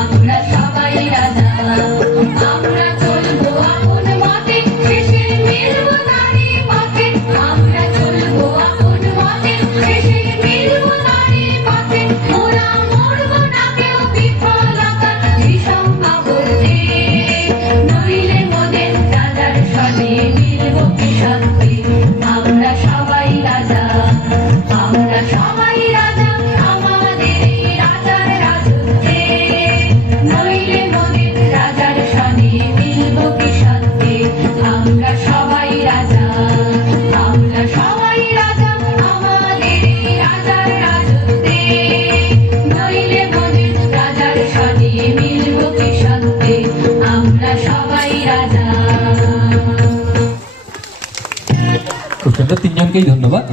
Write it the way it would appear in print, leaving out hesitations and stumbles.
আমরা সবাই রাজা, আমরা চলবো আপন মতে, শেষে মিলবো তারই পথে। আমরা চলবো আপন মতে, শেষে মিলবো তারই পথে। মোরা মরবো না কেউ বিফলতা বিষম আবর্তে, নইলে মোদের রাজার সনে মিলবো কি সত্যি। আমরা সবাই রাজা, আমরা সবাই রাজা, আমাদের এই রাজার রাজত্বে, নইলে মোদের রাজার সনে মিলবো কি সত্যি। আমরা সবাই রাজা, আমরা সবাই রাজা, আমাদের এই রাজার রাজত্বে, নইলে মোদের রাজার সনে মিলবো কি সত্যি। আমরা সবাই রাজা। খুব সুন্দর, তিনজনকেই ধন্যবাদ।